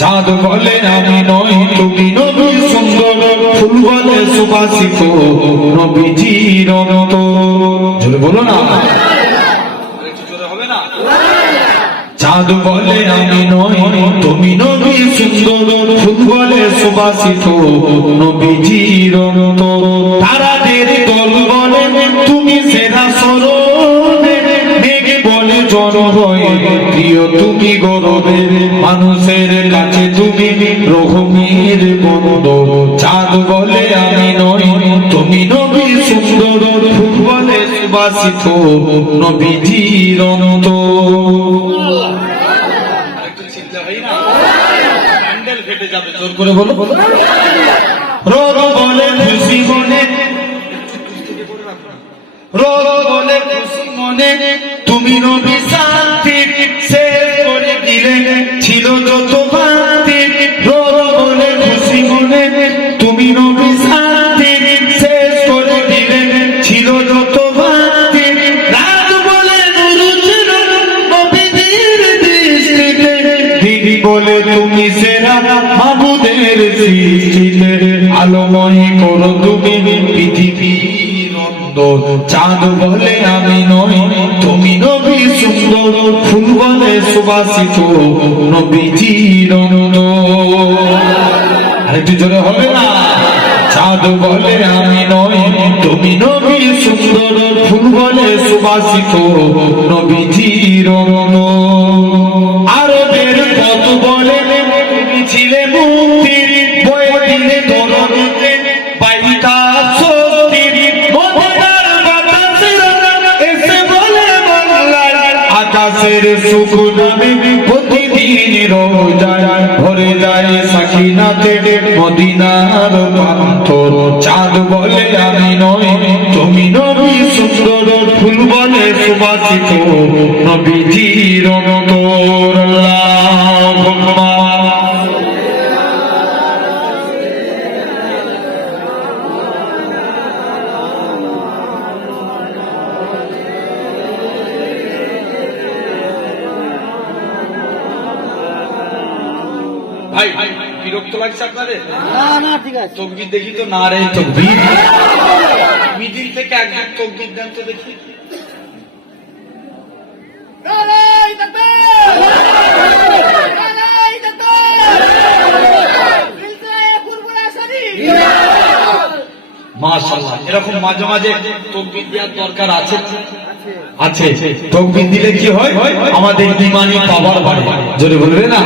চাঁদ বলে আমি নই তুমি নবী সুন্দর, ফুল বলে সুবাসিত নবীজির অন্তর। জোরে বলো না, একটু জোরে হবে না? চাঁদ বলে আমি নই তুমি নবী সুন্দর, ফুল বলে সুবাসিত নবীজির অন্তর। তারাদের দল বলে তুমি সেরা সরবে, মেঘ বলে জন হয় প্রিয় তুমি গৌরবে, মানুষের কাছে তুমি রহমের বন্দর। চাঁদ বলে আমি নই তুমি নবী সুন্দর, ফুল বলে সুবাসিত নবীজির অন্তর। একটু চিন্তা হয় না, প্যান্ডেল ফেটে যাবে। জোর করে বলো। রোদ বলে খুশি মনে, রোদ বলে খুশি মনে তুমি নবী শান্তি শেষ করে দিলে ছিল যত বাতি। রোদ বলে খুশি মনে তুমি নবী শান্তি শেষ করে দিলে ছিল যত বাতি। রাত বলে নুরু ছিল নবীজির দৃষ্টিতে, দিন বলে তুমি সেরা মাবুদের সৃষ্টিতে, আলোময় করো তুমি পৃথিবীর অন্তর। চাঁদ বলে আমি নই তুমি নবী সুন্দর, ফুল বলে সুবাসিত নবীজির অন্তর। আরেকটু জোরে হবে না? চাঁদ বলে আমি নই তুমি নবী সুন্দর, ফুল বলে সুবাসিত নবীজির অন্তর। আরবের কত বলে তুমি ছিলে মুক্তির, বয়ে দিলে দরদে পাইতা স্বস্তির। মদিনার বাতাসেরা এসে বলে বাংলার আকাশের সুখ নামে প্রতিদিন রোজায় ভরে যায় সাকিনাতে মদিনার প্রান্তর। চাঁদ বলে আমি নই তুমি নবী সুন্দর, ফুল বলে সুবাসিত নবীজির অন্তর। আল্লাহুম্মা ভাই বিরক্ত লাগছে আপনাদের? না ঠিক আছে। তকবীর দেখি তো, না রে তকবীর। মিডিল থেকে একজন তকবীর দেন তো দেখি। মাশাআল্লাহ, এরকম মাঝে মাঝে তকবীর দেওয়ার দরকার আছে। আছে, তকবীর দিলে কি হয়? আমাদের ঈমানি পাওয়ার বাড়ে। জোরে বলবে না?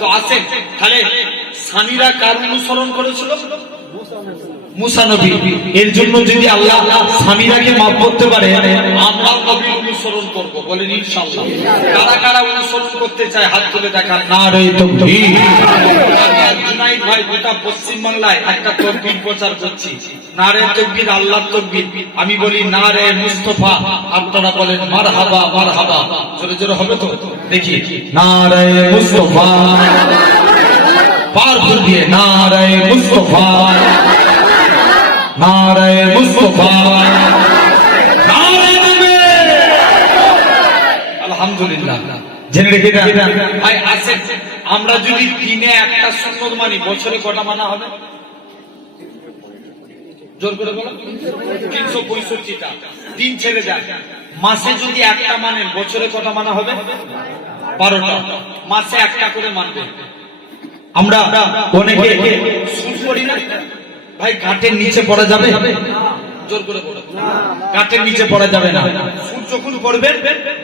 তো আছে। তাহলে সানিরা কার অনুসরণ করেছিল? মুসা নবী। এর জন্য যদি আল্লাহ সামিরাকে মাফ করতে পারে, আমরাও নবীর অনুসরণ করব। বলেন ইনশাআল্লাহ। কারা কারা অনুসরণ করতে চায় হাত তুলে দেখান। নারে তাকবীর। জুনাইদ ভাই গোটা পশ্চিম বাংলায় একটা তাকবীর প্রচার করছি। নারে তাকবীর, আল্লাহর তাকবীর। আমি বলি নারে মুস্তাফা, আপনারা বলেন মারহাবা মারহাবা। জোরে জোরে হবে তো? দেখি। নারে মুস্তাফা, পার দিয়ে নারে মুস্তাফা, নারে মুস্তাফা, নারে নবী। আলহামদুলিল্লাহ। জেনে রেখে দেন ভাই, আছে। আমরা যদি দিনে একটা সুন্নত মানি, বছরে কটা মানা হবে? জোর করে বলো। 365টা দিন ছেড়ে যান। মাসে যদি একটা মানেন, বছরে কটা মানা হবে? 12টা। মাসে একটা করে মানবেন। আমরা অনেকে সুদ করি না ভাই, ঘাটের নিচে পড়া যাবে? জোর করে বলো। ঘাটের নিচে পড়া যাবে না। সুদ যখন পড়বেন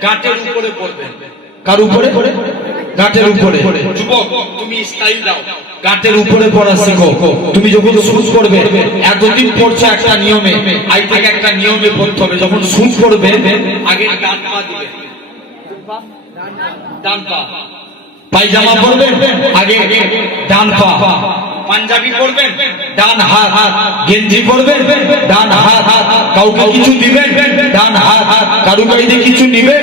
ঘাটের উপরে পড়বেন। কার উপরে? ঘাটের উপরে। যুবক, তুমি স্টাইল দাও, ঘাটের উপরে পড়া শিখো। তুমি যখন সুদ পড়বে, এতদিন পড়ছো একটা নিয়মে, আজ থেকে একটা নিয়মে পড়তে হবে। যখন সুদ পড়বে, আগে ডান পা দিবে। ডান পা। পায়জামা পরবেন, আগে ডান পা। পাঞ্জাবি পরবেন, ডান হাত। গেঞ্জি পরবেন, ডান হাত। কাউকে কিছু দিবেন, ডান হাত। কারু গাইতে কিছু নিবেন,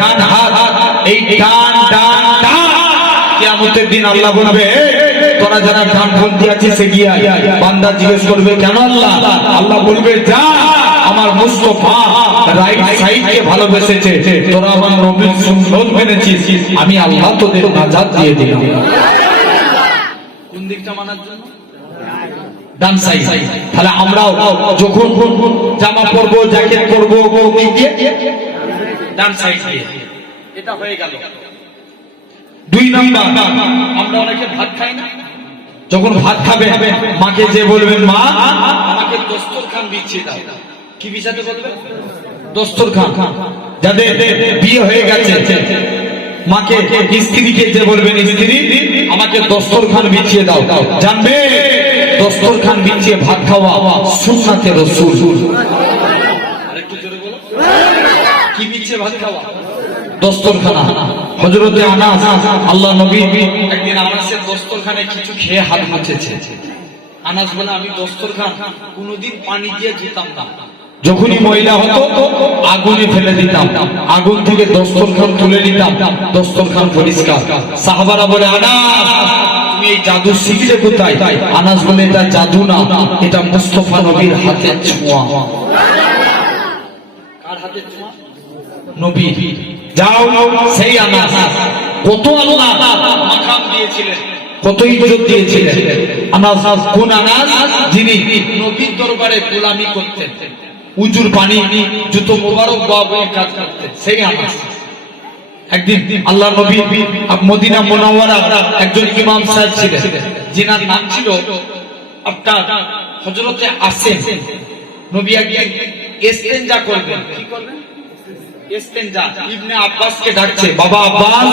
ডান হাত। এই ডান ডান ডান। কিয়ামতের দিন আল্লাহ বলবে, তোরা যারা ডান পন্থী আছিস এগিয়ে আয়। বান্দা জিজ্ঞেস করবে কেন আল্লাহ? আল্লাহ বলবে যা আমার মুস্তাফা রাইট সাইডকে ভালোবেসেছে, তোরা আমার নবীর সুন্নত মেনেছিস, আমি আল্লাহ তোদের নাজাত দিয়ে দিলাম। কোন দিকটা মানার জন্য? ডান সাইড। তাহলে আমরাও যখন জামা পরবো, জ্যাকেট পরবো, ডান সাইড দিয়ে, এটা হয়ে গেল। 2 নাম্বার, আমরা অনেকে ভাত খাই না, যখন ভাত খাবে মাকে যে বলবেন, মা আমাকে দস্তরখান বিছিয়ে দাও। কি বিছাতে বলবেন? দস্তরখান। যাদের বিয়ে হয়ে গেছে মাকে, স্ত্রীকে যে বলবেন, স্ত্রী আমাকে দস্তরখান বিছিয়ে দাও। জানবে দস্তরখান বিছিয়ে ভাত খাওয়া সুন্নাতে রাসূল। আরেকটু জোরে বলো, কি বিছিয়ে ভাত খাওয়া? দস্তরখানা। হযরতে আনাস, আল্লাহ নবী একদিন আনাসের দস্তরখানে কিছু খেয়ে হাত মুছেছে। আনাস বলে, আমি দস্তরখান কোনোদিন পানি দিয়ে ধুতাম না, যখনই ময়লা হতো আগুনে ফেলে দিতাম, আগুন থেকে দস্তরখান তুলে নিতাম, দস্তরখান পরিষ্কার। সাহাবারা বলে, আনাস তুমি এই জাদু শিখলে কোথায়? আনাস বলে, এটা জাদু না, এটা মুস্তাফা নবীর হাতের ছোঁয়া। কার হাতের ছোঁয়া? নবী। যাও সেই আনাস, কত আল্লাহ মাকাম দিয়েছিলেন, কত ইজ্জত দিয়েছিলেন। আনাস কোন আনাস? যিনি নবীর দরবারে গোলামি করতেন, উজুর পানি জুতো মোবারক বাবুর কাজ করতেন, সেই আনাস। একদিন আল্লাহ নবী মদিনা মুনাওয়ারা একজন ইমাম সাহেব ছিলেন, যিনার নাম ছিল আপনার হযরতে আসেম। নবী একদিন ইস্তেনজা করবেন। কি করবেন? ইস্তেনজা। ইবনে আব্বাসকে ডাকছে, বাবা আব্বাস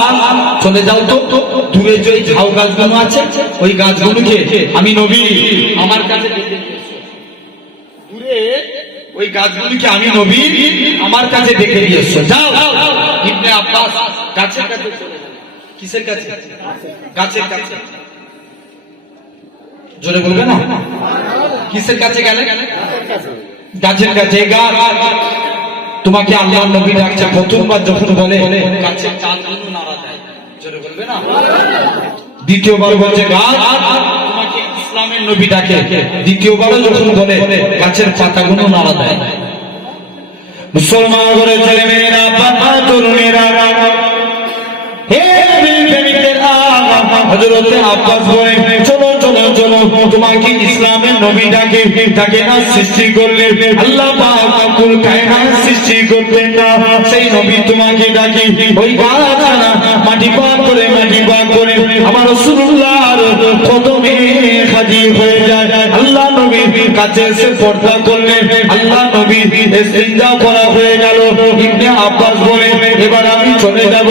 চলে যাও তো, দূরে যে ঝাউ গাছগুলো আছে ওই গাছগুলোকে আমি নবী আমার কাছে ডেকে নিয়ে এসো। দূরে ওই গাছগুলোকে আমি নবী আমার কাছে ডেকে নিয়ে এসো। যাও। ইবনে আব্বাস গাছের কাছে চলে গেল। কিসের কাছে? গাছের কাছে। জোরে বলবে না? কিসের কাছে গেলে? গাছের কাছে। তোমাকে আল্লাহ নবী ডাকছে। প্রথমবার যখন বলে গাছের চাঁদগুলো নাড়া দেয়, জোরে বলবে না? দ্বিতীয়বার বলছে গাছ তোমাকে ইসলামের নবী ডাকে, দ্বিতীয়বারও যখন বলে গাছের পাতাগুলো নাড়া দেয়। মুসলমান ঘরে ছেলে মেয়েরা, বাবা তরুণীরা, হে প্রেমিকেরা, হযরতে আব্বাস বলে, চলো চলো চলো, তোমাকে ইসলামের নবী ডাকে। তাকে না সৃষ্টি করলে আল্লাহ পাক কুল কায়নাত সৃষ্টি করতেন না, সেই নবী তোমাকে ডাকে। ওই গাছখানা মাটি পাক করে আমার রাসূলুল্লাহর কদমে হাজির হয়ে যায়। আল্লাহ নবী কাছে এসে পর্দা করলেন, আল্লাহ নবী ইস্তিনজা করা হয়ে গেল। ইবনে আব্বাস বলে, এবার আমি চলে যাব।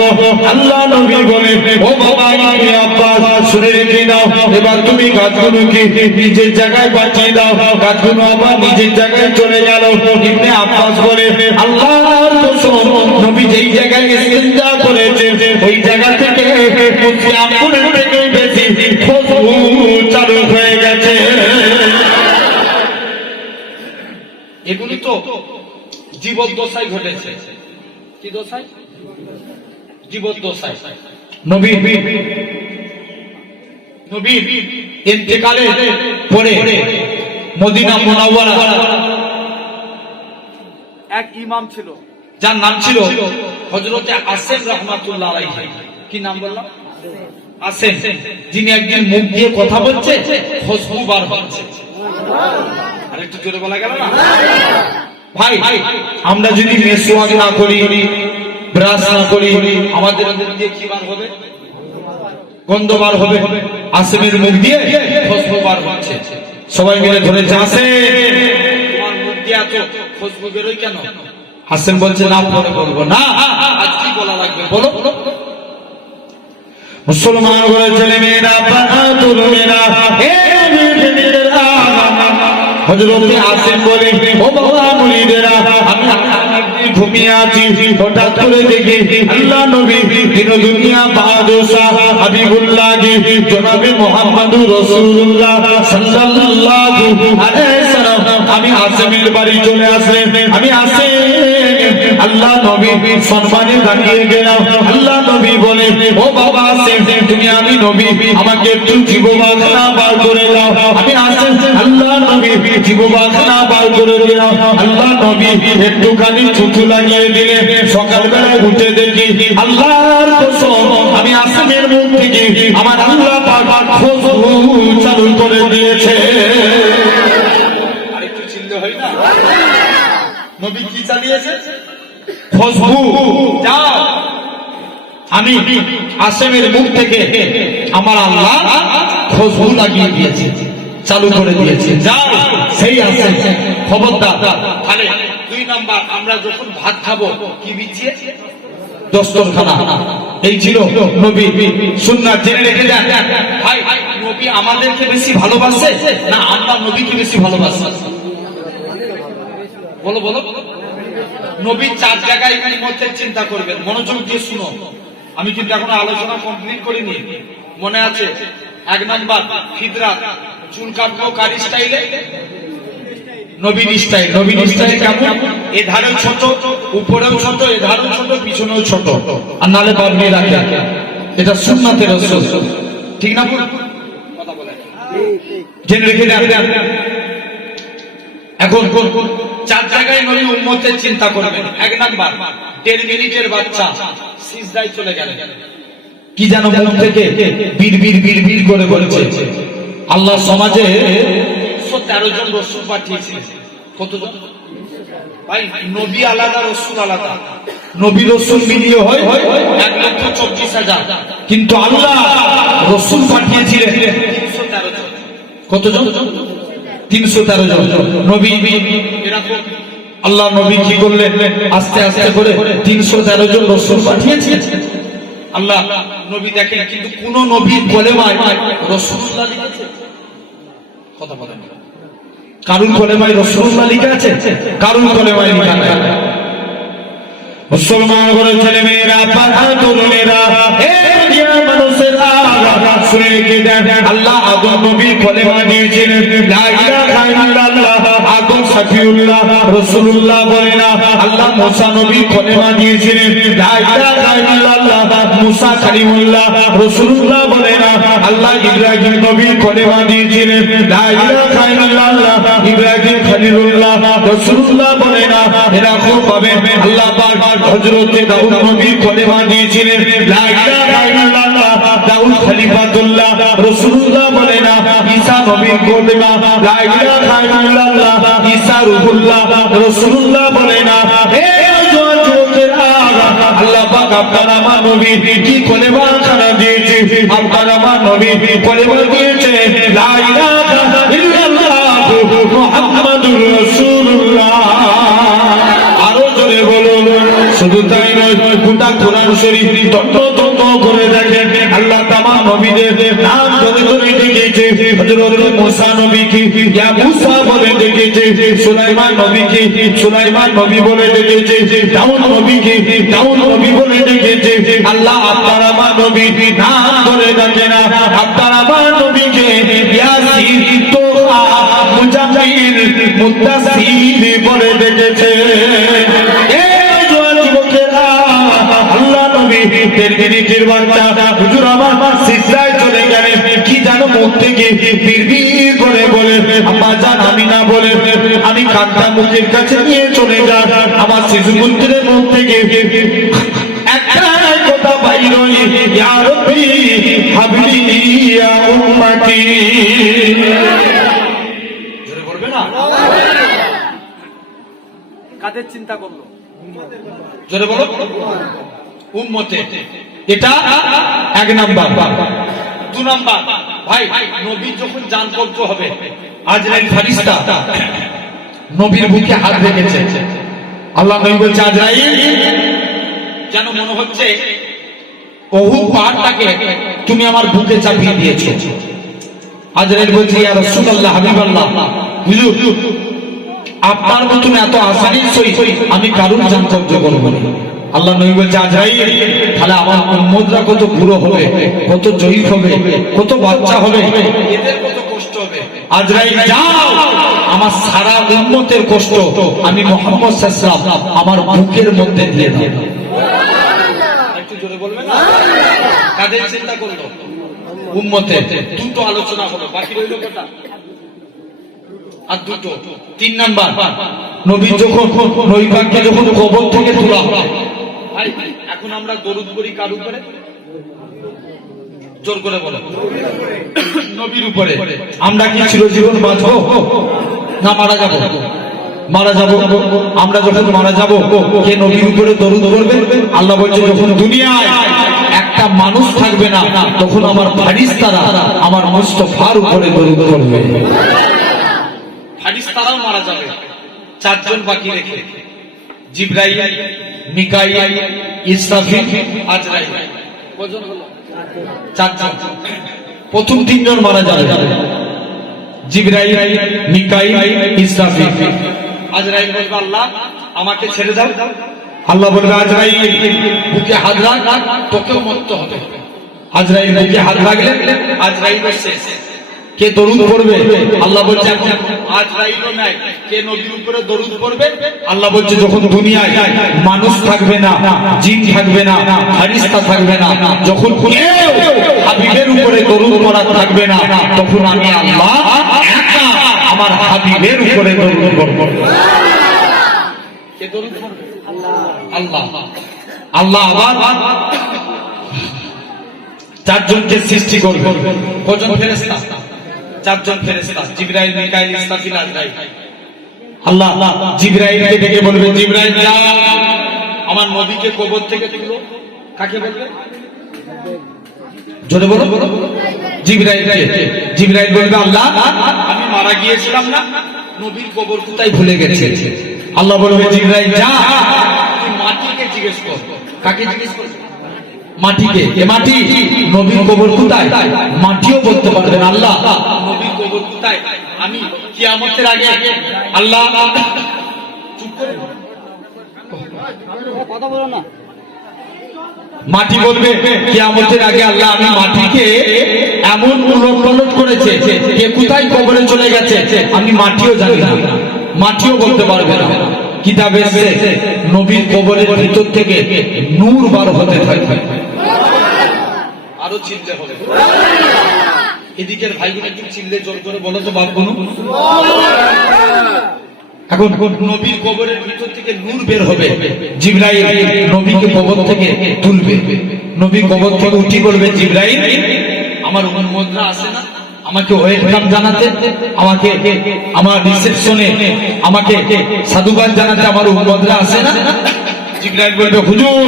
আল্লাহ নবী বলে, ও বাবা ইবনে আব্বাস শুনে রেখে নাও, এবার তুমি গাছগুলোকে নিজের জায়গায় পাঠিয়ে দাও। গাছগুলো আবার নিজের জায়গায় চলে গেল। ইবনে আব্বাস বলে, আল্লাহর কসম, নবী যেই জায়গায় ইস্তিনজা করেছে ওই জায়গা থেকে মুসলিমের থেকে বেশি খুশবু চালু হয়ে গেছে। এগুলি তো জীবদ্দশায় ঘটেছে। কি দশায়? জীবদ্দশায়। নবীর ইন্তেকালের পরে মদিনা মুনাওয়ারা এক ইমাম ছিল, যার নাম ছিল হযরতে আসেম রাহমাতুল্লাহ আলাইহি। কি নাম বললাম? আসেম। যিনি একদিন মুখ দিয়ে কথা বলছে, খুশবু বার হচ্ছে। আর একটু জোরে বলা গেল না? ভাই, আমরা যদি মেসওয়াক না করি, ব্রাশ না করি, আমাদের দিয়ে কি বার হবে? গন্ধ বার হবে। আসেমের মুখ দিয়ে খুশবু বার হচ্ছে। সবাই মিলে ধরে যাচ্ছে, তোমার মুখ দিয়ে এত খুশবু বেরোয় কেন? হাসেম বলছে, না পরে বলবো না, আজ কি বলা লাগবে বলো। মুসলমান ঘরের ছেলে মেয়েরা, তরুণেরা, হযরতে আসেম বলে, ও বাবা মুরিদেরা, আমি ঘুমিয়ে আছি, হঠাৎ করে দেখি আল্লাহ নবী দিন দুনিয়া বাদশাহ হাবিবুল্লাহ জনাবে মুহাম্মদুর রাসূলুল্লাহ সাল্লাল্লাহু আলাইহি সাল্লাম আমি আসেমের বাড়ি চলে আসলেন। আমি আল্লাহ নবী সম্মানে দাঁড়িয়ে গেলাম। আল্লাহ নবী বলে, ও বাবা আসেম, তুমি আমি নবী, আমাকে একটু জীববাগনা বার করে দাও। আমি আসেম আল্লাহ নবী জীববাসনা বার করে দিলাম। আল্লাহ নবী একটুখানি চুচু লাগিয়ে দিলে সকালবেলা উঠে দেখি আল্লাহর কসম আমি আসমানের মুখ থেকে আমার আল্লাহ পাক খুশবু চালু করে দিয়েছে। আরেকটু চিনতে হয় না নবী কি চালিয়েছে? খুশবু। যাও আমি আসমানের মুখ থেকে আমার আল্লাহ খুশবু লাগিয়ে দিয়েছে, চালু করে দিয়েছে। যাও সেই আছে খবরদার। তাহলে 2 নাম্বার আমরা যখন ভাত খাবো কি বিছিয়ে? দস্তরখানা। এই ছিল নবী সুন্নাত। জেনে রেখে যান ভাই, নবী আমাদেরকে বেশি ভালোবাসে না আমরা নবীকে বেশি ভালোবাসি? বলো বলো। নবী 4 জায়গায় মধ্যে চিন্তা করবেন, মনোযোগ দিয়ে শুনো। আমি কিন্তু এখন আলোচনা কমপ্লিট করিনি, মনে আছে? 1 নাম্বার ফিদরাত, চুল কাটবো কার স্টাইলে? নবীর স্টাইল। নবীর স্টাইল কেমন? এ ধারেও ছোট, উপরেও ছোট, এ ধারেও ছোট, পিছনেও ছোট, আর নালে বাবলি রাখে। এটা সুন্নাতের রাসূল, ঠিক না? কথা বলে জেনে রেখে দেন। এখন 4 জায়গায় নবী উম্মতের চিন্তা করবেন। 1 নাম্বার 1.5 মিনিটের বাচ্চা সিজদায় চলে গেলেন, কি যেন মুখ থেকে বীর বীর বীর বীর করে বলেছে। আল্লাহ সমাজে 113 জন রাসূল পাঠিয়েছিলেন। কতজন ভাই? নবী আলাদা, রাসূল আলাদা। নবী রাসূল মিলিয়ে হয় 1,24,000, কিন্তু আল্লাহ রাসূল পাঠিয়েছিলেন 313 জন। কতজন? 313 জন নবী। এরকম আল্লাহ নবী কি করলেন? আস্তে আস্তে করে 313 জন রাসূল পাঠিয়েছেন আল্লাহ। নবী দেখেন কিন্তু কোন নবীর কলেমায় রাসূলুল্লাহ লিখেছে? কথা বলেন। কারুর কলেমায় রাসূলুল্লাহ লিখা আছে? কারুর কলেমায় লেখা নাই। মুসলমান ঘরে ছেলে মেয়েরা, পাড়া তরুণেরা, হে দুনিয়া মানুষেরা, শুনে রেখে দেন আল্লাহ আদম নবী কলেমা দিয়েছিলেন লা ইলাহা ইল্লাল্লাহ। আদম শফিউল্লাহ রাসূলুল্লাহ বলে না। আল্লাহ মুসা নবী কলেমা দিয়েছিলেন লা ইলাহা ইল্লাল্লাহ। মুসা কালিমুল্লাহ রাসূলুল্লাহ বলে না। আল্লাহ ইব্রাহিম নবী কলেমা দিয়েছিলেন লা ইলাহা ইল্লাল্লাহ। ইব্রাহিম খলিলুল্লাহ রাসূলুল্লাহ বলে না। এরকম ভাবে আল্লাহ পাক হযরতে দাউদ নবী কলেমা দিয়েছিলেন লা ইলাহা ইল্লাল্লাহ। দাউদ খলিফাতুল্লাহ রাসূলুল্লাহ বলে না। ঈসা নবী কলেমা লা ইলাহা ইল্লাল্লাহ। ঈসা রূহুল্লাহ রাসূলুল্লাহ বলে না। হে যুবকেরা, আল্লাহ পাক আপনার আমার নবী কি কলেমা খানা দিয়েছে? আপনার আমার নবী কলেমা দিয়েছে লা ইলাহা ইল্লাল্লাহ মুহাম্মাদুর রাসূলুল্লাহ। আরো জোরে বলুন। শুধু তাই নয়, গোটা কোরআন শরীফ তন্ন করে দেখেন আল্লাহ তামাম নবীদের নাম ধরে ধরে ডেকেছে। হযরত মুসা নবীকে ইয়া মুসা বলে ডেকেছে, সুলাইমান নবীকে সুলাইমান নবী বলে ডেকেছে, দাউদ নবীকে দাউদ নবী বলে ডেকেছে। আল্লাহ আপনার আমার নবী নাম ধরে ডাকে না, আপনার আমার নবীকে ইয়াসিন, তোহা, মুজাম্মিল, মুদ্দাসসির বলে ডেকেছে। আল্লাহ নবী 1.5 মিনিটের বাচ্চা হুজুর আমার সিজদায় চলে গেলেন, কি জানো মুখ থেকে বিড়বিড় করে বলে আম্মা জান আমিনা বলে আমি কাঁদটা মুখের কাছে নিয়ে চলে যান। আমার শিশু পুত্রের মুখ থেকে একটাই কথা বাইর হয়, ইয়া রাব্বি হাবলি ইয়া উম্মতি। জোরে বলবে না? কাদের চিন্তা করলো? জোরে বলো। উম্মতে। এটা 1 নাম্বার। 2 নাম্বার ভাই, নবী যখন জান কবজ হবে, আজরাইল ফেরেশতা নবীর বুকে হাত রেখেছে। আল্লাহ নবী বলছে আজরাইল, যেন মনে হচ্ছে উহুদ পাহাড়টাকে তুমি আমার বুকে চাপিয়ে দিয়েছো। আজরাইল বলছে ইয়া রাসূলুল্লাহ, হাবিবাল্লাহ, হুজুর আপনার মতন এত আসানির সহিত আমি কারুর জান কবজ করব না। আল্লাহ নবী বলছে আজরাইল, তাহলে আমার উম্মতরা কত বুড়ো হবে, কত জয়ীফ হবে, কত বাচ্চা হবে, এদের কত কষ্ট হবে। আজরাইল যাও, আমার সারা উম্মতের কষ্ট আমি মুহাম্মদ সাল্লাল্লাহু আলাইহি ওয়াসাল্লাম আমার বুকের মধ্যে দিয়ে দাও। একটু জোরে বলবে না? কাদের চিন্তা করলো? উম্মতের। দুটো আলোচনা হলো, বাকি রইল কটা? আর দুটো। 3 নাম্বার, নবী যখন নবীকে যখন কবর থেকে তোলা হয়, এখন আমরা দরুদ পড়ি কার উপরে? জোর করে বলো। নবীর উপরে। আমরা কি চিরজীবন বাঁচবো না মারা যাব? মারা যাব। আমরা যখন মারা যাব, কে নবীর উপরে দরুদ পড়বে? আল্লাহ বলছে যখন দুনিয়ায় একটা মানুষ থাকবে না, তখন আমার ফেরেশতারা আমার মুস্তাফার উপরে দরুদ পড়বে। ফেরেশতারাও মারা যাবে। 4 জন বাকি রেখে, জিবরাইল, মিকাইল, ইসরাফিল, আজরাইল। কজন হলো? 4 জন। প্রথম 3 জন মারা যাবে, জিবরাইল, মিকাইল, ইসরাফিল। আজরাইল বলবে আল্লাহ আমাকে ছেড়ে দাও। আল্লাহ বলবে আজরাইল বুকে হাত রাখ, তোকেও মরতে হবে। আজরাইল বুকে হাত রাখলে আজরাইলও শেষ। কে দরুদ পড়বে? আল্লাহ বলছে এখন আজরাইলও নাই, কে নবীর উপরে দরুদ পড়বে? আল্লাহ বলছে যখন দুনিয়ায় মানুষ থাকবে না, জিন থাকবে না, ফেরেশতা থাকবে না, যখন কেউ হাবিবের উপরে দরুদ পড়া থাকবে না, তখন আমি আল্লাহ একা আমার হাবিবের উপরে দরুদ পড়ব। কে দরুদ পড়বে? আল্লাহ। আল্লাহ আবার 4 জনকে সৃষ্টি করবে। কজন ফেরেশতা? 4 জন ফেরেশতা, জিবরাইল, মিকাইল, ইসরাফিল, আজরাইল। আল্লাহ জিবরাইলকে ডেকে বলবে জিবরাইল যাও আমার নবীকে কবর থেকে তুলো। কাকে বলবে? জোরে বলো। জিবরাইলকে। জিবরাইল বলবে আল্লাহ আমি মারা গিয়েছিলাম না, নবীর কবর কোথায় ভুলে গেছে। আল্লাহ বলবে জিবরাইল যা তুই মাটিকে জিজ্ঞেস কর। কাকে জিজ্ঞেস কর? মাটিকে। এ মাটি নবীর কবর কোথায়? মাটিও বলতে পারবে না আল্লাহ নবীর কবর কোথায়। আমি কিয়ামতের আগে আল্লাহ চুপ করে কথা বলো না। মাটি বলবে কিয়ামতের আগে আল্লাহ আমি মাটিকে এমন উলটপালট করেছে, কে কোথায় কবরে চলে গেছে আমি মাটিও জানি না। মাটিও বলতে পারবে না। কিতাবে এসেছে নবীর কবরের ভিতর থেকে নূর বার হতে থাকে। আরো চিনতে হবে। এদিকের ভাইগুলো একটু চিল্লে জোর করে বলো তো বাপ কোনো। এখন নবীর কবরের ভিতর থেকে নূর বের হবে। জিবরাইল নবীকে কবর থেকে তুলবে। নবী কবর থেকে উঠি বলবে জিবরাইল আমার উম্মতরা আছে না, আমাকে ওয়েলকাম জানাতে, আমাকে আমার রিসেপশনে আমাকে সাধুবাদ জানাতে আমার উম্মতরা আছে না। জিবরাইল বলবে হুজুর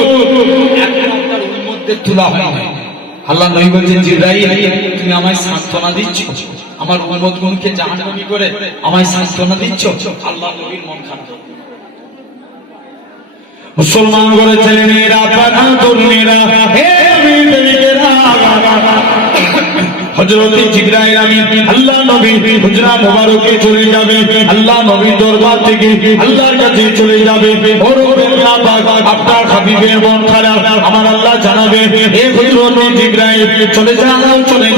এখন আপনার উম্মতদের তোলা হয়। আল্লাহ নবী বলছেন জিবরাইল তুমি আমায় সান্ত্বনা দিচ্ছ, আমার উম্মতগুলোকে জাহান্নামী করে আমায় সান্ত্বনা দিচ্ছ। আল্লাহ নবীর মন খারাপ। মুসলমান করে ছেলে মেয়েরা, পানা তরুণীরা, হে মেয়েরা, হযরতে জিবরাইল আমিন আল্লাহ নবী হুজরা মোবারকে চলে যাবে। আল্লাহ নবীর দরবার থেকে আল্লাহর কাছে চলে যাবে। ও রব্বুল পাক আপনার হাবিবের মন খারাপ, আমার আল্লাহ জানাবে হে হযরতে জিবরাইল চলে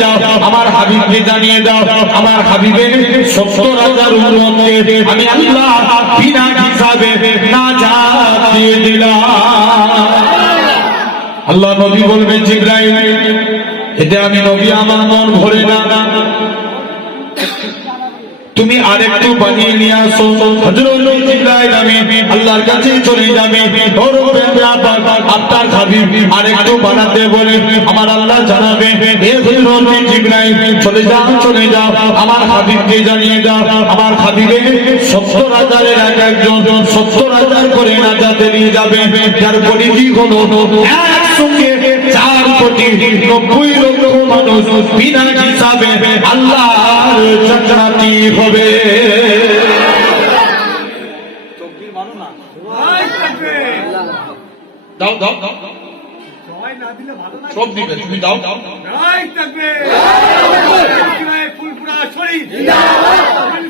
যাও আমার হাবিবকে জানিয়ে দাও আমার হাবিবের 70,000 উম্মতকে আমি আল্লাহ বিনা হিসাবে নাজাত দিয়ে দিলাম। আল্লাহ নবী বলবে জিবরাইল এতে আমি নবী আমার মন ভরে না, তুমি আরেকটু বানিয়ে নিয়ে আসো। হযরত জিবরাইল আমিন আল্লাহর কাছে চলে যাবে। আপনার হাবিব আরেকটু বানাতে বলে আমার আল্লাহ জানাবে হে হযরত জিবরাইল চলে যাও আমার হাবিবকে জানিয়ে দাও আমার হাবিবের 70,000 এক একজন 70,000 করে নাজাতে নিয়ে যাবে। যার পরিধি হলো একসঙ্গে 4 কোটি 90 লক্ষ মানুষ বিনা হিসাবে আল্লাহর জান্নাতি হবে। তকবীর মানো না। দাও সবাই না দিলে ভালো না। সব দিবে তুমি দাও। নারায়ে তাকবীর। ফুলপুরা শরীফ জিন্দাবাদ।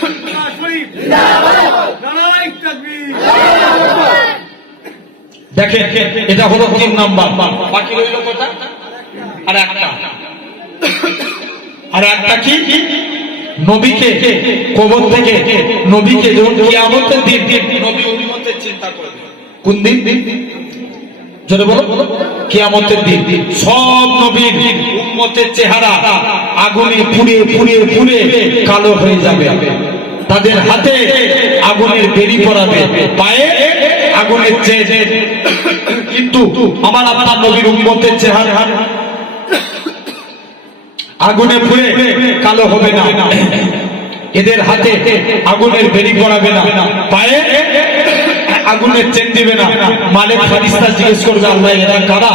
ফুলপুরা শরীফ জিন্দাবাদ। নারায়ে তাকবীর। দেখেন এটা হলো 3 নাম্বার। বাকি রইল কটা? আর একটা কি নবীকে কবর থেকে নবীকে যখন কিয়ামতের দিন নবী উম্মতের চিন্তা করবে। কোন দিন? জোরে বলো। কিয়ামতের দিন সব নবীর উম্মতের চেহারা আগুনে পুড়ে কালো হয়ে যাবে। তাদের হাতে আগুনের বেরি পরাবে, পায়ে আগুনের চেয়ে, কিন্তু আমার আপনার নবীর উম্মতের চেহারা আগুনে পুড়ে কালো হবে না। এদের হাতে আগুনের বেরি পরাবে না, পায়ে আগুনের চেন দিবে না। মালিক ফেরেশতা জিজ্ঞেস করবে, আল্লাহ এরা কারা?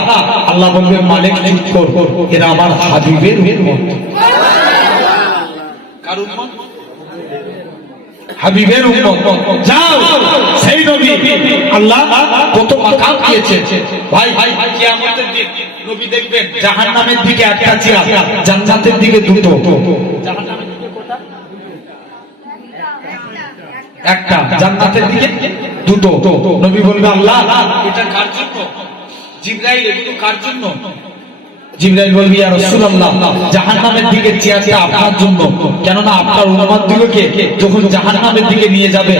আল্লাহ বলবে, মালিক চুপ কর, এরা আমার হাবিবের উম্মত। কার উম্মত? হাবিবের উম্মত। যাও, সেই নবী আল্লাহ কত মাকাম দিয়েছে ভাই। কিয়ামতের দিন নবী দেখবেন জাহান্নামের দিকে একটা চেয়ার, জান্নাতের দিকে দুটো। জাহান্নামের দিকে কয়টা? একটা, জান্নাতের দিকে দুটো। নবী বলবে, আল্লাহ এটা কার জন্য? জিবরাইল, এগুলো কার জন্য? জিবরাইল বলবে, ইয়া রাসূলুল্লাহ, জাহান্নামের দিকে চেয়ারটা আপনার জন্য। কেননা আপনার উম্মতগুলোকে যখন জাহান্নামের দিকে নিয়ে যাবে,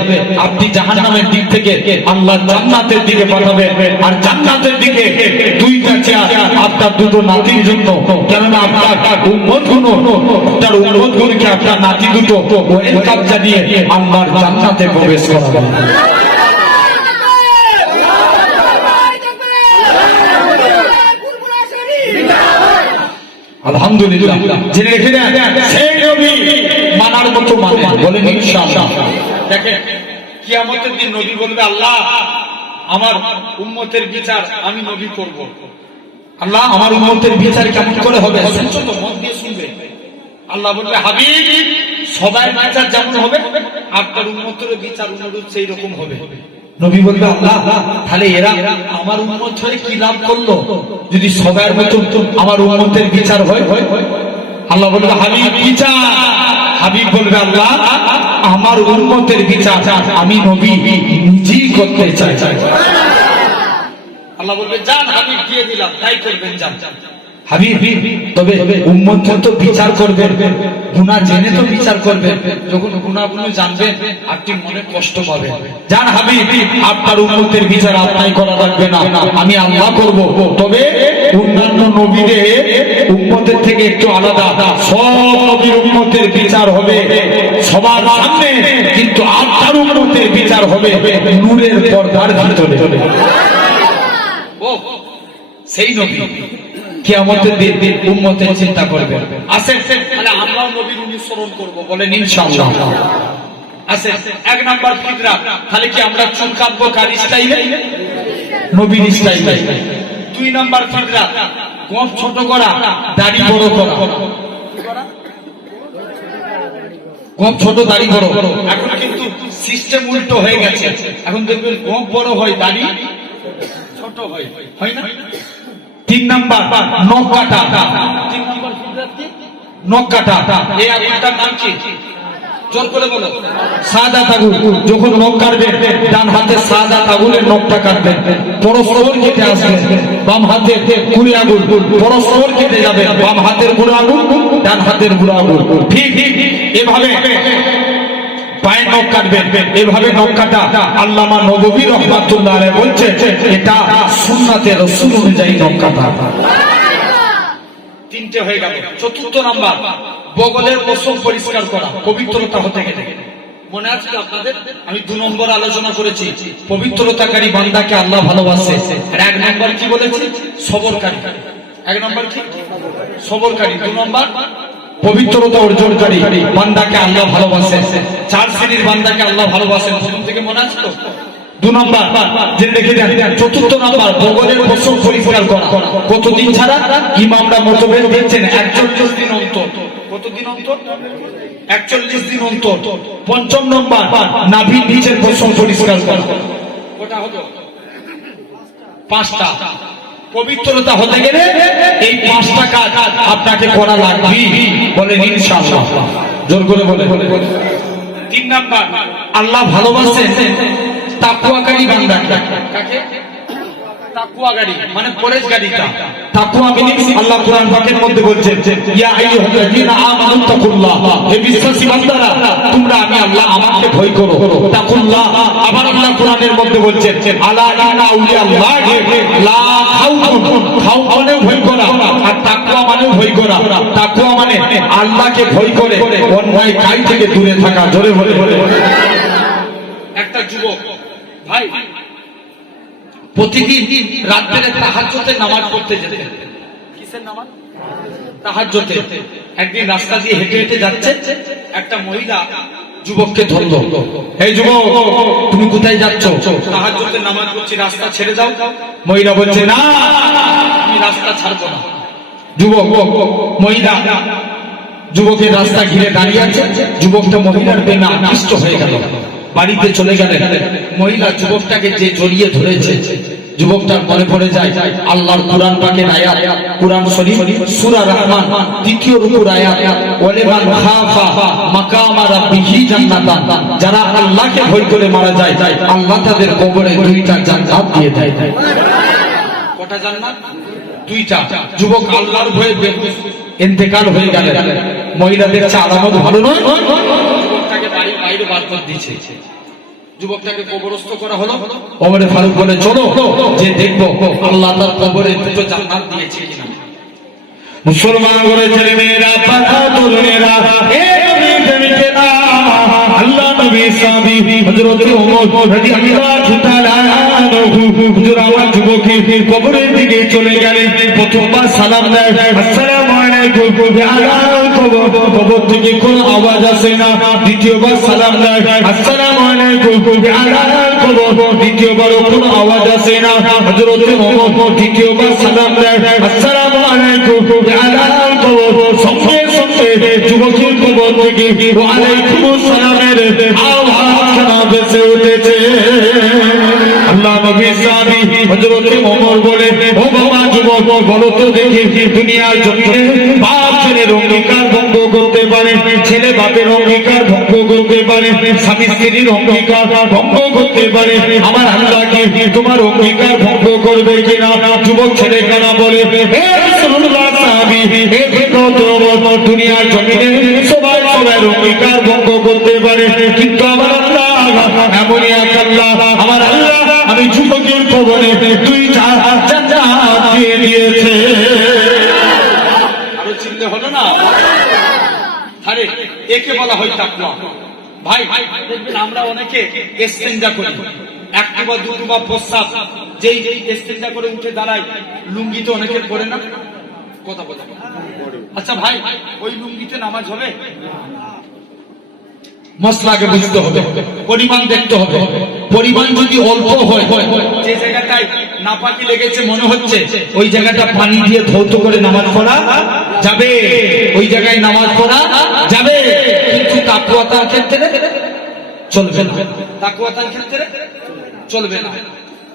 আপনি জাহান্নামের দিক থেকে আল্লাহ জান্নাতের দিকে পাঠাবেন, আর জান্নাতের দিকে দুইটা চেয়ার আপনার দুটো নাতির জন্য। কেননা আপনার উম্মতগুলোকে আপনার নাতি দুটো ওয়েলকাম জানিয়ে আল্লাহর জান্নাতে প্রবেশ করাবেন। আলহামদুলিল্লাহ। জেনে রেখে দেন, সেই নবী মানার মতো মানে, বলেন ইনশাআল্লাহ। দেখেন কিয়ামতের দিন নবী বলবে, আল্লাহ আমার উম্মতের বিচার আমি নবী করব। আল্লাহ আমার উম্মতের বিচার কেমন করে হবে? শুনছো তো, মন দিয়ে শুনবে। আল্লাহ বলবে, হাবিব সবার বিচার যেমন হবে আপনার উম্মতের বিচার অনুরূপ সেই রকম হবে। নবী বলবে, আল্লাহ তাহলে এরা আমার উম্মত হয়ে কি লাভ করলো যদি সবার মতো আমার উম্মতের বিচার হয়? আল্লাহ বলবে, হাবিব বিচার। হাবিব বলবে, আল্লাহ আমার উম্মতের বিচার আমি নবী নিজেই করতে চাই। আল্লাহ বলবে, যান হাবিব, দিয়ে দিলাম, তাই করবেন, যান। হাবিব তবে উম্মত তো বিচার করবেন, গুনাহ জেনে তো বিচার করবেন। যখন গুনাহগুলো জানবেন আপনি মনে কষ্ট পাবেন। জান হাবিব, আপনার উম্মতের বিচার আপনাই করা লাগবে না, আমি আল্লাহ করব। তবে অন্যান্য নবীদের উম্মতের থেকে একটু আলাদা, সব নবীর উম্মতের বিচার হবে সবার সামনে, কিন্তু আপনার উম্মতের বিচার হবে নূরের পর্দার ভিতরে। ও সেই নবী কিয়ামতের দিন উম্মতের চিন্তা করবে। আসেন তাহলে আমরাও নবীর অনুসরণ করব, বলেন ইনশাআল্লাহ। আসেন, এক নাম্বার ফিতরা, তাহলে কি আমরা চুল কাটবো কার স্টাইলে? নবীর স্টাইলে। দুই নাম্বার ফিতরা, গোঁফ ছোট করা, দাড়ি বড় করা। গোঁফ ছোট, দাড়ি বড়। এখন কিন্তু সিস্টেম উল্টো হয়ে গেছে। এখন দেখবেন গোঁফ বড় হয়, দাড়ি ছোট হয়, হয় না? তিন নাম্বার নখ কাটা। তিন নাম্বার নখ কাটা। এই আগুনটার নাম কি? জোর করে বলো। সাদাত আগুন। যখন নখ কাটবে ডান হাতে সাদাত আগুনের নখটা কাটবেন, পরস্পর কেটে আসবে। বাম হাতে কুড়ি আগুন, পরস্পর কেটে যাবে। বাম হাতের বুড়ো আগুন, ডান হাতের বুড়ো আগুন। ঠিক এভাবে পায়ে নখ কাটবেন। এভাবে নখ কাটা আল্লামা নববী রাহমাতুল্লাহ আলাইহি বলছে এটা সুন্নাতে রাসূল অনুযায়ী নখ কাটা। তিনটে হয়ে গেল। চতুর্থ নাম্বার, বগলের পশম পরিষ্কার করা, পবিত্রতা হতে গেলে। মনে আছে তো আপনাদের? আমি 2 নম্বর আলোচনা করেছি, পবিত্রতাকারী বান্দাকে আল্লাহ ভালোবাসে। আর 1 নম্বর কি বলেছি? সবরকারী। 1 নম্বর কি? সবরকারী। 2 নম্বর পবিত্রতা অর্জনকারী বান্দাকে আল্লাহ ভালোবাসেন। 4 শ্রেণীর বান্দাকে আল্লাহ ভালোবাসেন, প্রথম থেকে মনে আছে তো? 2 নম্বর জেনে রেখে দেন। চতুর্থ নম্বর, বগলের পশম পরিষ্কার করা। কতদিন ছাড়া? ইমামরা মতভেদ দিচ্ছেন 41 দিন অন্তর। কতদিন অন্তর? 41 দিন অন্তর। পঞ্চম নম্বর, নাভির নিচের পশম পরিষ্কার করা। কটা হলো? 5টা। পবিত্রতা হতে গেলে এই 5টা কাজ আপনাকে করা লাগবে, বলেন ইনশাআল্লাহ। জোর করে বলে। 3 নাম্বার, আল্লাহ ভালোবাসেন তাকওয়াকারী বান্দাকে। কাকে? তাকওয়া গাড়ি মানে পরেশগাড়িটা। তাকওয়া মিনিংস আল্লাহ কোরআন পাকের মধ্যে বলছেন, ইয়া আইয়ুহাল্লাযীনা আমানু তাকুল্লাহ, হে বিশ্বাসী বান্দারা তোমরা আমি আল্লাহ আমাকে ভয় করো। তাকুল্লাহ আবার আল্লাহ কোরআনের মধ্যে বলছেন, আলা ইন্না আউলিয়াল্লাহি লা খাউফুন, খাউফ মানে ভয় করা, আর তাকওয়া মানে ভয় করা। তাকওয়া মানে আল্লাহকে ভয় করে অন্যায় কাজ থেকে দূরে থাকা। জোরে বলে একটা যুবক ভাই প্রতিদিন রাত্রে তাহাজ্জুদে নামাজ পড়তে যেতেন। কিসের নামাজ? তাহাজ্জুদে। একদিন রাস্তা দিয়ে হেঁটে হেঁটে যাচ্ছে, একটা মহিলা যুবককে ধরলো, এই যুবক তুমি কোথায় যাচ্ছ? তাহাজ্জুদে নামাজ পড়ছি, রাস্তা ছেড়ে দাও। মহিলা বলছে, না আমি রাস্তা ছাড়বো না। যুবক মহিলা যুবকের রাস্তা ঘিরে দাঁড়িয়ে আছে, যুবকটা মহিলার প্রেমে আকৃষ্ট হয়ে গেল, বাড়িতে চলে গেলেন। মহিলা যুবকটাকে যে জড়িয়ে ধরেছে, যুবকটার মনে পড়ে যায় আল্লাহর কোরআন পাকের আয়াত, কোরআন শরীফ সূরা রহমান 2 রুকুর আয়াত, ওয়ালিমান খাফা মাকামা রাব্বিহি জান্নাতান, যারা আল্লাহকে ভয় করে মারা যায় আল্লাহ তাদের কবরে 2টা জান্নাত দিয়ে দেয়। কটা জান্নাত? 2টা। যুবক আল্লাহর ভয়ে ইন্তেকাল হয়ে গেলেন। মহিলা দেখছে আলামত ভালো নয়, যুবকটাকে বাড়ির বাইরে বার করে দিয়েছে। যুবকটাকে কবরস্থ করা হলো। ওমরে ফারুক বলে, চলো যে দেখবো আল্লাহ তার কবরে 2টো জান্নাত দিয়েছে কিনা। মুসলমান করে ছেলে মেয়েরা, পাতা তরুণেরা, আল্লাহ নবী সাহাবী হযরত ওমর রাদিয়াল্লাহু তাআলা আনহু হুজুর আমার যুবকের কবরের দিকে চলে গেলেন। প্রথমবার সালাম দেয়, আসসালামু আলাইকুম, কবর থেকে কোনো আওয়াজ আসে না। দ্বিতীয়বার সালাম দেয়, আসসালামু আলাইকুম, দ্বিতীয়বারও কোনো আওয়াজ আসে না। হযরত ওমর দ্বিতীয়বার সালাম দেয়, আসসালামু আলাইকুম, সঙ্গে সঙ্গে যুবকের কবর থেকে ওয়া আলাইকুমুস সালামের আওয়াজ শোনা ভেসে উঠেছে। আল্লাহ নবী সাহাবী হযরত ওমর বলে, ও বাবা যুবক, বলো তো দেখি দুনিয়ার জমিনে বাপ ছেলের অঙ্গীকার ভঙ্গ করতে পারে, ছেলে বাপের অঙ্গীকার ভঙ্গ করতে পারে, স্বামী স্ত্রীর অঙ্গীকার ভঙ্গ করতে পারে, আমার আল্লাহ কি তোমার অঙ্গীকার ভঙ্গ করবে কিনা? যুবক ছেলে কানা বলে, হে রাসূলুল্লাহ সাহাবী, হে দুনিয়ার জমিনে সবাই সবার অঙ্গীকার ভঙ্গ করতে পারে, কিন্তু আমার আল্লাহ এমনই এক আল্লাহ, আমার আল্লাহ আমি যুবকের কবরে 2টা জান্নাত দিয়ে দিয়েছে। আরো চিনতে হলো না? আরে একে বলা হয় তাকওয়া। ভাই দেখবেন আমরা অনেকে ইস্তেঞ্জা করি, একটু বা দুটো বা প্রস্রাব যেই ইস্তেঞ্জা করে উঠে দাঁড়াই, লুঙ্গি তো অনেকের পরে না, কথা বলে। আচ্ছা ভাই, ওই লুঙ্গিতে নামাজ হবে? মশলাকে বুঝতে হবে, পরিমাণ দেখতে হবে। পরিমাণ যদি অল্প হয়, যে জায়গাটায় নাপাকি লেগেছে মনে হচ্ছে ওই জায়গাটা পানি দিয়ে ধৌত করে নামাজ পড়া যাবে, ওই জায়গায় নামাজ পড়া যাবে, কিন্তু তাকওয়াতার ক্ষেত্রে চলবে না। তাকওয়াতার ক্ষেত্রে চলবে না।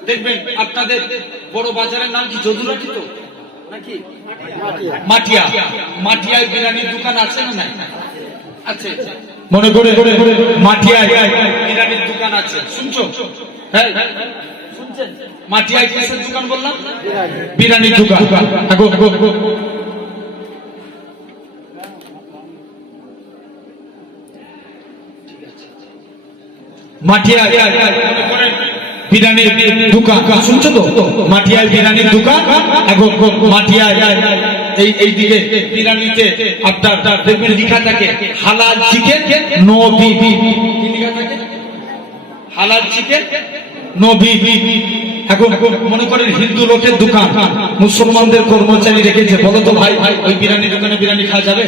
দেখবেন আপনাদের বড় বাজারের নাম কি যদুরাটি তো নাকি মাটিয়া? মাটিয়ায় বিরিয়ানির দোকান আছে না নাই? আছে। মনে করে মাটিয়ায় বিরিয়ানির দোকান আছে, শুনছো? হ্যাঁ শুনছেন? মাটিয়ায় কিসের দোকান বললাম? বিরিয়ানির দোকান। মাটিয়ায় বিরিয়ানির দোকান, শুনছো তো? মাটিয়ায় বিরিয়ানির দোকান। এখন মাটিয়ায় এইদিকে বিরিয়ানিতে আপনার দেখবেন লেখা থাকে হালাল চিকেন নো বিফ। কি লেখা থাকে? হালাল চিকেন নো বিফ। এখন মনে করেন হিন্দু লোকের দোকান, মুসলমানদের কর্মচারী রেখেছে, বলো তো ভাই ওই বিরিয়ানি দোকানে বিরিয়ানি খাওয়া যাবে?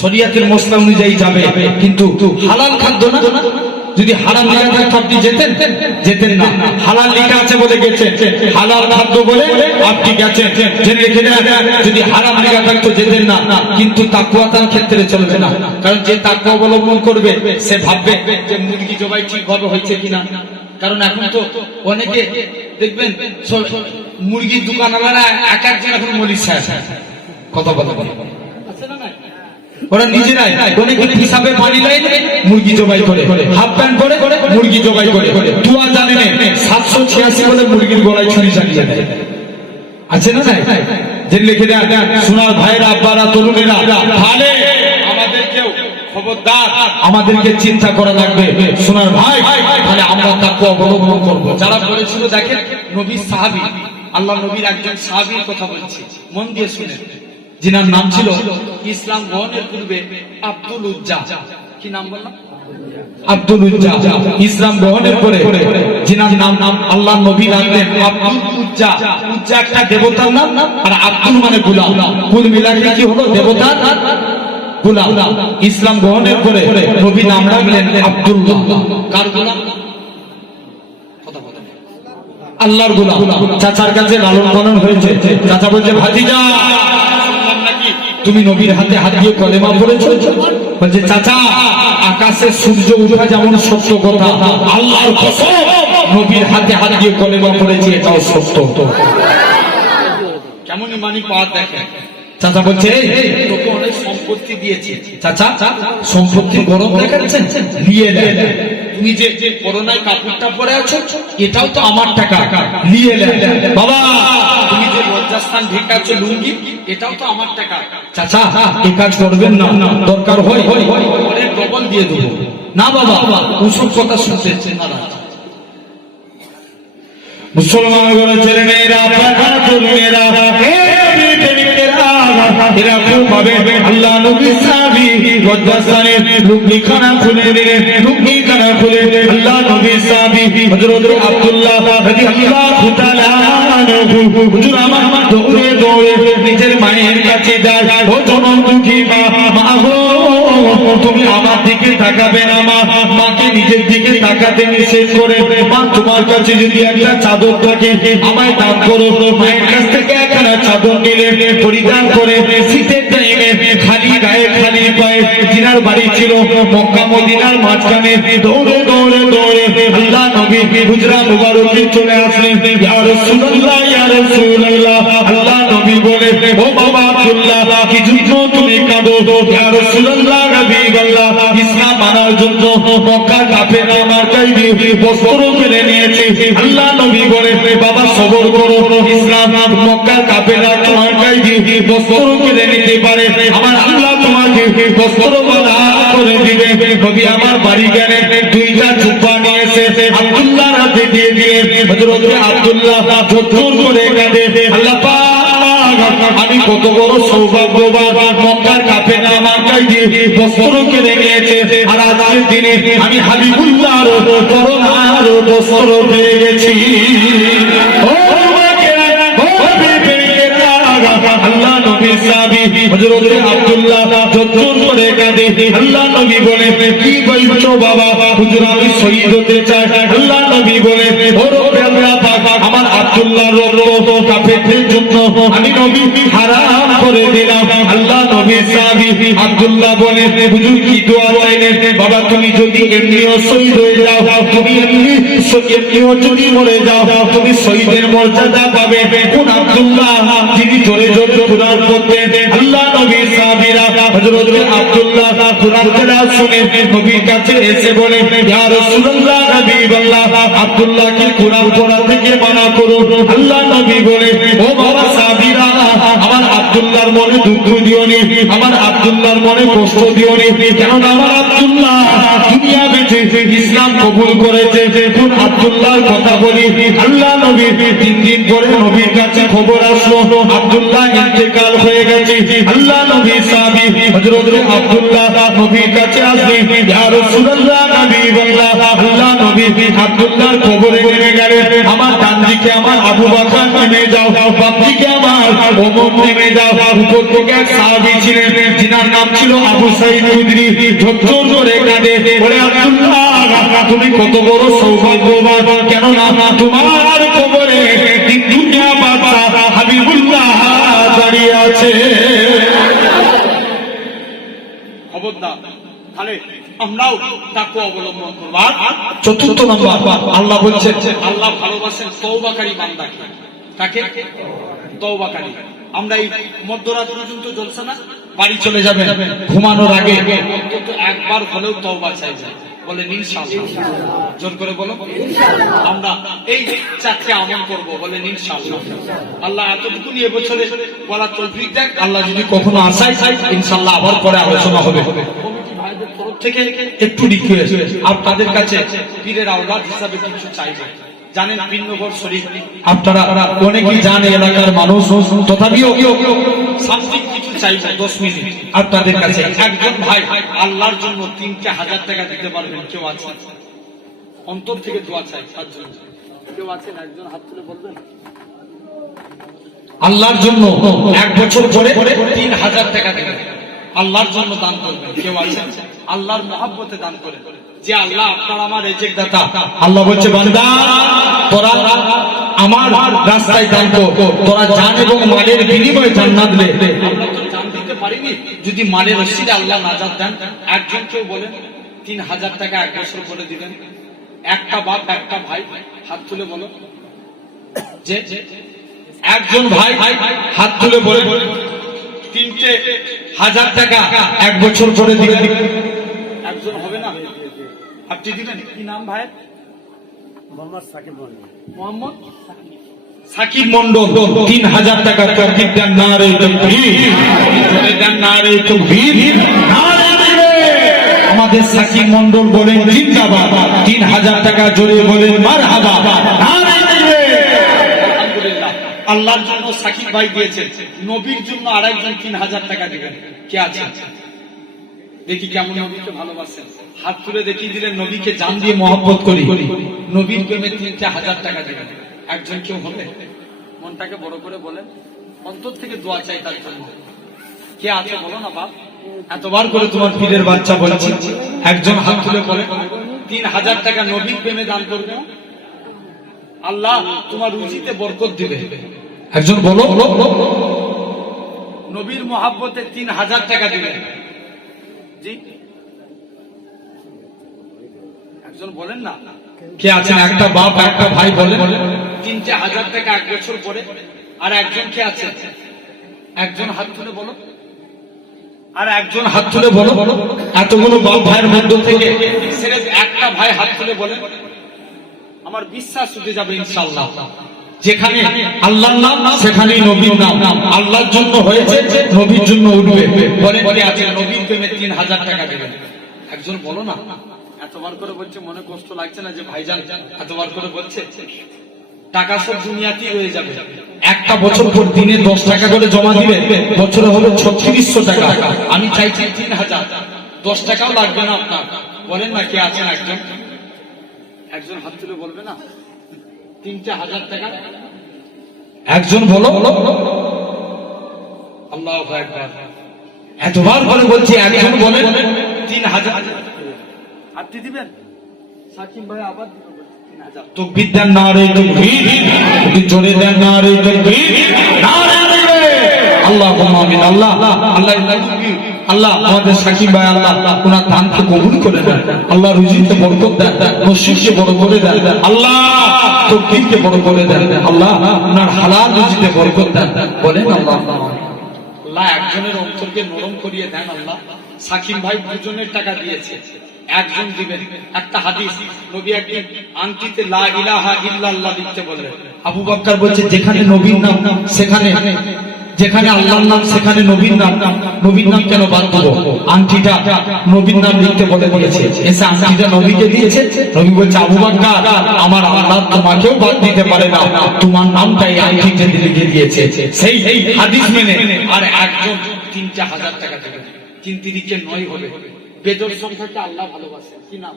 শরিয়াতের মশলা অনুযায়ী যাবে, কিন্তু হালাল খাদ্য না। যদি হারাম লেখা থাকতো আপনি যেতেন না। হালাল লেখা আছে বলে গেছেন, হালাল খাদ্য বলে আপনি গেছেন, জেনে রেখে দেন। যদি হারাম লেখা থাকতো যেতেন না। কিন্তু তাকওয়াতার ক্ষেত্রে চলবে না, কারণ যে তাকওয়া অবলম্বন করবে সে ভাববে যে মুরগি জবাই ঠিকভাবে হয়েছে কিনা। কারণ এখন তো অনেকে দেখবেন মুরগির দোকানওয়ালারা এক একজন এখন মলিক সাহেব, কথা বলে ওরা নিজেরাই অনেক হিসাবে পানি দেয়, মুরগি জবাই করে, হাফ প্যান্ট পরে মুরগি জবাই করে, 2000 জানেন 786 বলে মুরগির গলায় ছুরি চালিয়ে দেয়, আছে না নাই? যে লিখে দেন সোনার ভাইরা, আব্বারা, তরুণেরা, তাহলে আমাদেরকেও খবরদার, আমাদেরকে চিন্তা করা লাগবে সোনার ভাই, তাহলে আমরা তাকে অবলম্বন করব। যারা বলেছিল, দেখেন নবীর সাহাবী, আল্লাহ নবীর একজন সাহাবীর কথা বলছি, মন দিয়ে শুনেন, যিনার নাম ছিল ইসলাম গ্রহণের পূর্বে আব্দুল উজ্জা। কি নাম বললাম? আব্দুল উজ্জা। ইসলাম গ্রহণের পরে যিনার নাম আল্লাহ নবী রাখলেন আব্দুল উজ্জা। উজ্জা একটা দেবতার নাম, আর আব্দুল মানে গোলাম, কুল মিলাকে কি হলো? দেবতার গোলাম। ইসলাম গ্রহণের পরে নবী নাম রাখলেন আব্দুল্লাহ। কার গোলাম? আল্লাহর গোলাম। চাচার কাছে লালন পালন হয়েছে, চাচা বলছে, ভাতিজা তুমি নবীর হাতে হাত দিয়ে কলেমা পড়েছো? বলছে, চাচা আকাশে সূর্য উঠা যেমন সত্য কথা, আল্লাহর কসম নবীর হাতে হাত দিয়ে কলেমা পড়েছি, এটাও সত্য। কেমন ইমানি পাওয়ার দেখেন। চাচা বলছে, তোকে অনেক সম্পত্তি দিয়েছি। চাচা সম্পত্তির গরম দেখাচ্ছেন? নিয়ে নেন। তুমি যে করোনায় কাপড়টা পরে আছো, এটাও তো আমার টাকা, নিয়ে নেন। বাবা তুমি যে লজ্জাস্থান ঢেকাচ্ছ লুঙ্গি, এটাও তো আমার টাকা। চাচা এ কাজ করবেন না, দরকার হয় অনেক ডবল দিয়ে দেবো। না বাবা, ওসব কথা শুনতে না। মুসলমান ঘরের ছেলে মেয়েরা, মেয়েরা, এরা খুব ভাবে আল্লাহ নবীর সাহাবী লজ্জাস্থানের লুঙ্গিখানা খুলে দিলেন। লুঙ্গিখানা খুলে আল্লাহ নবীর সাহাবী হযরত আব্দুল্লাহ রাদিয়াল্লাহু তাআলা আনহু, হুজুর আমার দৌড়ে দৌড়ে নিজের মায়ের কাছে যায়। ও জনম দুঃখী মা গো, তুমি আমার দিকে তাকাবে না মা। মাকে নিজের দিকে তাকাতে নিষেধ করে, মা তোমার কাছে যদি একটা চাদর থাকে আমায় দান করো। মায়ের কাছ থেকে একখানা চাদর নিলে পরিধান করে শীতের টাইমে খালি গায়ে খালি পায়ে জিনার বাড়ি ছিল মক্কা মদিনার মাঝখানে, দৌড়ে দৌড়ে দৌড়ে আল্লাহ নবী হুজরা মুবারকে চলে আসলেন। ইয়া রাসূলুল্লাহ, ইয়া রাসূলুল্লাহ। আল্লাহ নবী বলে, ও বাবা আব্দুল্লাহ, কি জন্য তুমি কাঁদো? ইয়া রাসূলুল্লাহ, হাবিবাল্লাহ, ইসলাম মানার জন্য মক্কা কাফেররা আমার কাছে বস্ত্র কিনে নিয়েছে। আল্লাহ নবী বলে, বাবা সবর করো, ইসলাম মক্কা কাফেররা তোমার কাছে বস্ত্র কিনে নিতে পারে, আমার আল্লাহ তোমাকে বস্ত্র বাধা করে দিবে। নবী আমার বাড়ি গেলেন, দুইটা জুব্বা নিয়ে এসে আব্দুল্লাহর হাতে দিয়ে দিয়ে হযরত আব্দুল্লাহ ঝরঝর করে কাঁদে, আল্লাহ পাক আমি কত বড় সৌভাগ্যবান, মক্কার কাফেররা আমার কাছে বস্ত্র কিনে নিয়েছে, আর আজকের দিনে আমি হাবিবুল্লাহর করোনার বস্ত্র পেয়ে গেছি। আল্লাহ নবীর সাহাবী হযরত আব্দুল্লাহ ঝরঝর করে কাঁদে। আল্লাহ নবী বলে, কি বলছো বাবা? হুজুর আমি শহীদ হতে চাই। আল্লাহ নবী বলে, ও রব্বে আল্লাহ পাক আমার আব্দুল্লাহর রক্ত কাফেরদের জন্য আমি নবী হারাম করে দিলাম। আল্লাহ নবীর সাহাবী আব্দুল্লাহ বলে, হুজুর কি দোয়া চাইলেন? বাবা তুমি যদি এমনিও শহীদ হয়ে যাও, তুমি এমনিও যদি মরে যাও, তুমি শহীদের মর্যাদা পাবে। কোন আব্দুল্লাহ? যিনি জোরে জোরে কুরআন পড়তেন। আল্লাহ নবীর সাহাবীরা হযরত আব্দুল্লাহ কুরআন তেলাওয়াত শুনে নবীর কাছে এসে বলে, ইয়া রাসূলুল্লাহ, হাবিবাল্লাহ, আব্দুল্লাহকে কুরআন পড়া থেকে মানা করো। আল্লাহ নবী বলে, ও বাবা সাহাবীরা, আমার আব্দুল্লাহর মনে দুঃখ দিও নি, আমার আব্দুল্লাহর মনে কষ্ট দিও নি, কারণ আমার আব্দুল্লাহ দুনিয়া বেঁচে ইসলাম কবুল করেছে। কোন আব্দুল্লাহর কথা বলি? আল্লাহ নবী 3 দিন পরে নবীর কাছে খবর আসলো আব্দুল্লাহ ইন্তেকাল হয়ে গেছে। আল্লাহ নবীর সাহাবী হযরত আব্দুল্লাহ নবীর কাছে আসলেন, ইয়া রাসূলুল্লাহ, হাবিবাল্লাহ, আল্লাহ নবী আব্দুল্লাহর কবরে নেমে গেলেন। আমার ডান দিকে আমার আবু বকর নেমে যাও, বাম দিকে আমার ওমর নেমে যাও। উপর থেকে এক সাহাবী ছিলেন, যিনার নাম ছিল আবু সাঈদ খুদরি, ঝরঝর করে কাঁদে, বলে, আব্দুল্লাহ তুমি কত বড় সৌভাগ্যবান, কেন না তোমার কবরে দুনিয়া বাদশা হাবিবুল্লাহ দাঁড়িয়ে আছে। খবরদার, তাহলে আমরাও তাকে অবলম্বন করব। চতুর্থ নম্বর, আল্লাহ বলছেন আল্লাহ ভালোবাসেন তওবাকারী বান্দাকে। কাকে? তওবাকারী। আমরা এই মধ্যরাত পর্যন্ত জলসা না, বাড়ি চলে যাবেন, ঘুমানোর আগে অন্তত একবার হলেও তওবা চাইবেন। বলেন ইনশাআল্লাহ। জোর করে বলো আমরা এই 4টে আমল করব, বলেন ইনশাআল্লাহ। আল্লাহ এতটুকু নিয়ে বছরে বলার তৌফিক দেন। আল্লাহ যদি কখনো আসায় ইনশাআল্লাহ আবার পরে আলোচনা হবে। কমিটি ভাইদের তরফ থেকে একটু রিকোয়েস্ট, আপনাদের কাছে পীরের আওলাদ হিসাবে কিছু চাইবে। জানেন বিনগর শরীফ আপনারা অনেকেই জানে, এলাকার মানুষ, তথাপিও সামথিং কিছু চাইবে 10 মিনিট আপনাদের কাছে। একজন ভাই আল্লাহর জন্য 3,000 টাকা দিতে পারবেন? কেউ আছে? অন্তর থেকে দোয়া চাই তার জন্য কেউ আছেন? একজন হাত তুলে বলবেন। আল্লাহর জন্য 1 বছর পরে 3,000 টাকা দেবেন, আল্লাহর জন্য দান করবেন। কেউ আছেন? আল্লাহর মহব্বতে দান করে যে আল্লাহ আপনার আমার রিজিক দাতা। আল্লাহ বলছে বান্দা তোরা আমার রাস্তায় দান কর, তোরা জান এবং মালের বিনিময়ে জান্নাত নে। আমরা তো জান দিতে পারিনি, যদি মালের ওসিলায় আল্লাহ নাজাত দেন। একজন কেউ বলেন 3,000 টাকা 1 বছর করে দিবেন। একটা বাপ একটা ভাই হাত তুলে বলো যে একজন ভাই হাত তুলে বলে 3,000 টাকা 1 বছর করে দিবেন। একজন হবে না? আপনি দিবেন? কি নাম ভাই? মোহাম্মদ সাকিব মন্ডল। মোহাম্মদ সাকিব মন্ডল 3,000 টাকা তকবীর দেন, নারে তাকবীর, জোরে দেন নারে তাকবীর, নারে তাকবীর। আমাদের সাকিব মন্ডল বলেন জিন্দাবাদ, 3,000 টাকা জোরে বলেন মারহাবা, নারে তাকবীর। আলহামদুলিল্লাহ, আল্লাহর জন্য সাকিব ভাই দিয়েছেন, নবীর জন্য আরেকজন 3,000 টাকা দিবেন। কে আছে? দেখি কেমন নবীকে ভালোবাসেন, হাত তুলে দেখিয়ে দিলেন। নবীকে জান দিয়ে মহব্বত করি, নবীর প্রেমে 3,000 টাকা দিবেন। একজন কেউ হবে? মনটাকে বড় করে বলেন, অন্তর থেকে দোয়া চাই তার জন্য। কে আছে বলো না বাপ? এতবার করে তোমার পীরের বাচ্চা বলছি, একজন হাত তুলে বলে 3,000 টাকা নবীর প্রেমে দান করবে, আল্লাহ তোমার রুজিতে বরকত দিবে। একজন বলো নবীর মহব্বতে 3,000 টাকা দিবেন। জি একজন বলেন না? কে আছেন? একটা বাপ একটা ভাই বলেন 3,000 টাকা 1 বছর পরে। আর একজন কে আছে? একজন হাত তুলে বলো। আর একজন হাত তুলে বলো। এতগুলো বাপ ভাইয়ের মধ্য থেকে সিরিয়াস একটা ভাই হাত তুলে বলেন, আমার বিশ্বাস উঠে যাবে ইনশাআল্লাহ। যেখানে আল্লাহর নাম সেখানেই নবীর নাম, আল্লাহর জন্য হয়েছে নবীর জন্য উঠবে। বলেন কে আছে নবীর প্রেমে 3,000 টাকা দেবেন? একজন বলো না। এতবার করে বলছে, মনে কষ্ট লাগছে না যে ভাইজান এতবার করে বলছে? টাকা সব দুনিয়াতেই রয়ে যাবে। একটা বছর পর দিনে 10 টাকা করে জমা দিবে, বছরে হলো 3600 টাকা। আমি চাইছি 3,000, 10 টাকাও লাগবে না আপনার। বলেন না কে আছেন? একজন একজন হাত তুলে বলবে না 3,000 টাকা? একজন বলো। আল্লাহু আকবার। এতবার করে বলছি, একজন বলেন 3,000। আপনি দিবেন? সাকিব ভাই আবার তাকবীর দেন, নারে তাকবীর, জোরে দেন নারে তাকবীর, নারে তাকবীর। আল্লাহুম্মা আমিন। আল্লাহ আল্লাহ আল্লাহ আমাদের সাকিব ভাই আল্লাহ ওনার দানকে কবুল করে দেন। আল্লাহ রুজিতে বরকত দেন, নসিবকে বড় করে দেন। আল্লাহ তাকবীরকে বড় করে দেন। আল্লাহ ওনার হালাল রুজিতে বরকত দেন। বলেন আল্লাহ। আল্লাহ একজনের অন্তরকে নরম করিয়ে দেন। আল্লাহ সাকিব ভাই 2জনের টাকা দিয়েছে, একজন দিবেন। একটা হাদিস, নবী একদিন আংটিতে লা ইলাহা ইল্লাল্লাহ লিখতে বললেন। আবু বকর বলছে যেখানে নবীর নাম সেখানে, যেখানে আল্লাহর নাম সেখানে নবীর নাম, নবীর নাম কেন বাদ দেব? আংটিটা নবীর নাম লিখতে বলে দিয়েছে, এসে আংটিটা নবীকে দিয়েছে। নবী বলছে আবু বকর আমার আল্লাহ তোমাকেও বাদ দিতে পারে না, তোমার নামটাই আংটিতে লিখে দিয়েছে। সেই হাদিস মেনে আর একজন 3,000 টাকা দেবেন। 3 তিরিকে 9 হবে। বেজোর সংখ্যাকে আল্লাহ ভালোবাসে। কি নাম?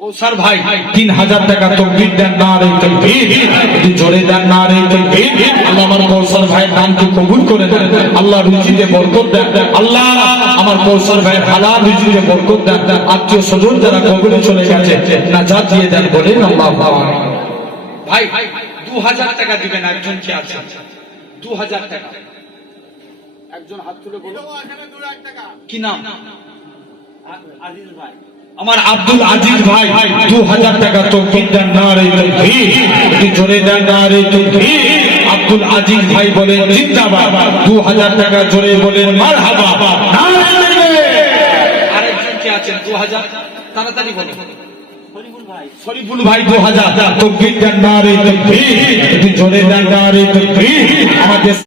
কৌসার ভাই 3,000 টাকা তাকবীর দেন, নারে তাকবীর, জোরে দেন নারে তাকবীর। আল্লাহ আমার কৌসার ভাইয়ের দানকে কবুল করে দেন। আল্লাহ রুজিতে বরকত দেন। আল্লাহ আমার কৌসার ভাইয়ের হালাল রুজিতে বরকত দেন। আত্মীয় স্বজন যারা কবরে চলে গেছে নাজাত দিয়ে দেন। বলেন আল্লাহ। ভাই 2,000 টাকা দিবেন। একজন কি আছে? 2,000 টাকা। একজন হাত তুলে বলো। কি নাম? আজিজ ভাই। আমার আব্দুল আজিজ ভাই 2,000 টাকা তাকবীর দেন, নারে তাকবীর, জোরে দেন নারে তাকবীর। আব্দুল আজিজ ভাই বলেন জিন্দাবাদ, 2,000 টাকা জোরে বলেন মারহাবা, নারে তাকবীর। আরেকজন কি আছেন? 2,000 তাড়াতাড়ি বলো। শরীফুল ভাই 2000 তকবীর দেন নারে তকবীর, একটু জোরে দেন নারে তকবীর। আমাদের